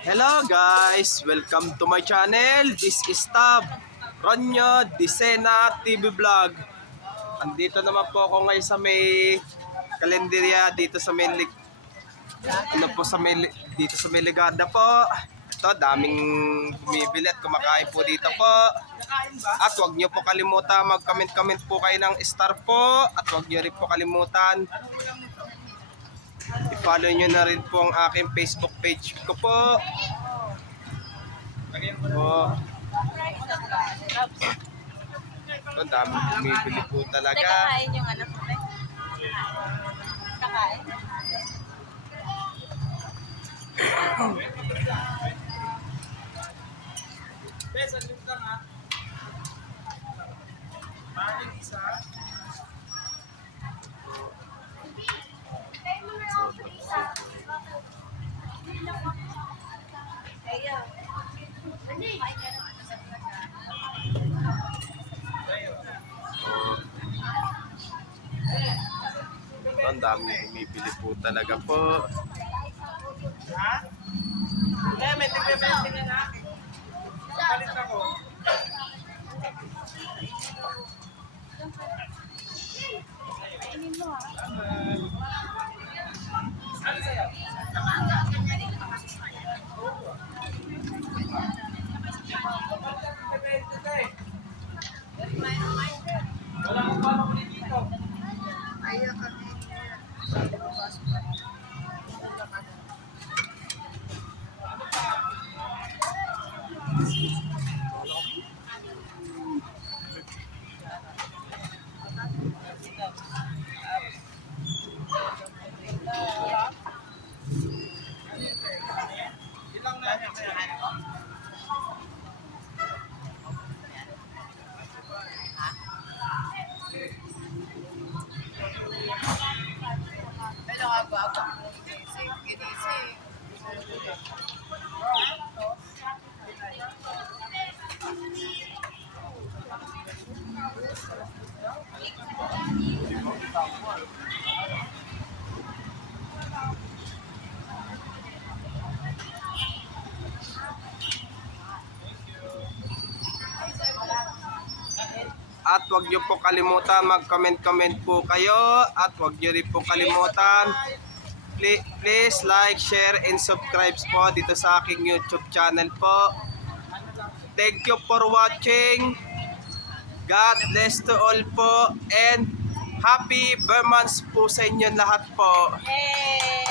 Hello guys, welcome to my channel. This is Tab Ronyo Disena TV Vlog. Andito naman po ako ngayon sa may kalenderya dito sa may dito sa may Ligada po. Ito, daming bumibili at kumakain po dito po. At huwag nyo po kalimutan mag-comment po kayo ng star po. At huwag nyo rin po kalimutan i-follow nyo na rin po ang aking Facebook page ko po. Ito, dami bumibili po talaga. Kakain yung anak mo. Kakain. Besa, dito lang ha. Maling isa. Ang dami bumibili po talaga po. Ha? Kaya may tigre-20 na na. Palit ako. Wala akong paano ko dito. Ilang na. Pero ako. Ginising. At huwag nyo po kalimutan mag-comment po kayo. At huwag nyo rin po kalimutan please like, share, and subscribe po dito sa aking YouTube channel po. Thank you for watching. God bless to all po. And happy Burmans po sa inyo lahat po. Yay!